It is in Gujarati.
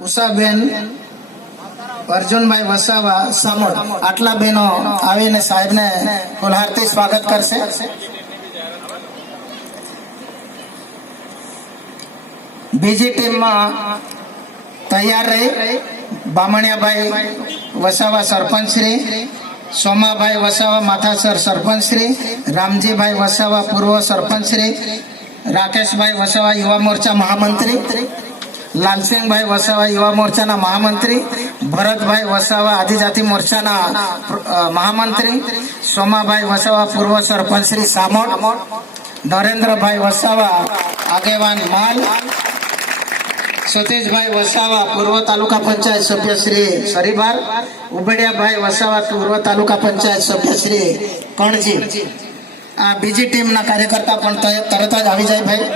ઉષાબેન અર્જુનભાઈ વસાવા સામોડ આટલા બહેનો આવીને સાહેબને ફૂલહારથી સ્વાગત કરશે. બીજી ટીમમાં તૈયાર રહી બામણિયાભાઈ વસાવા સરપંચશ્રી, સોમાભાઈ વસાવા માથાસર સરપંચશ્રી, રામજીભાઈ વસાવા પૂર્વ સરપંચશ્રી, રાકેશભાઈ વસાવા યુવા મોરચા મહામંત્રી, લાલસિંહભાઈ વસાવા યુવા મોરચાના મહામંત્રી, ભરતભાઈ વસાવા આદિજાતિ મોરચાના મહામંત્રી, સોમાભાઈ વસાવા પૂર્વ સરપંચ શ્રી સામોડ, નરેન્દ્રભાઈ વસાવા આગેવાન માલ, સતીશભાઈ વસાવા પૂર્વ તાલુકા પંચાયત સભ્ય શ્રી સરીબાર, ઉબડિયાભાઈ વસાવા પૂર્વ તાલુકા પંચાયત સભ્ય શ્રી કણજી. આ બીજી ટીમના કાર્યકર્તા પણ તરત જ આવી જાય ભાઈ.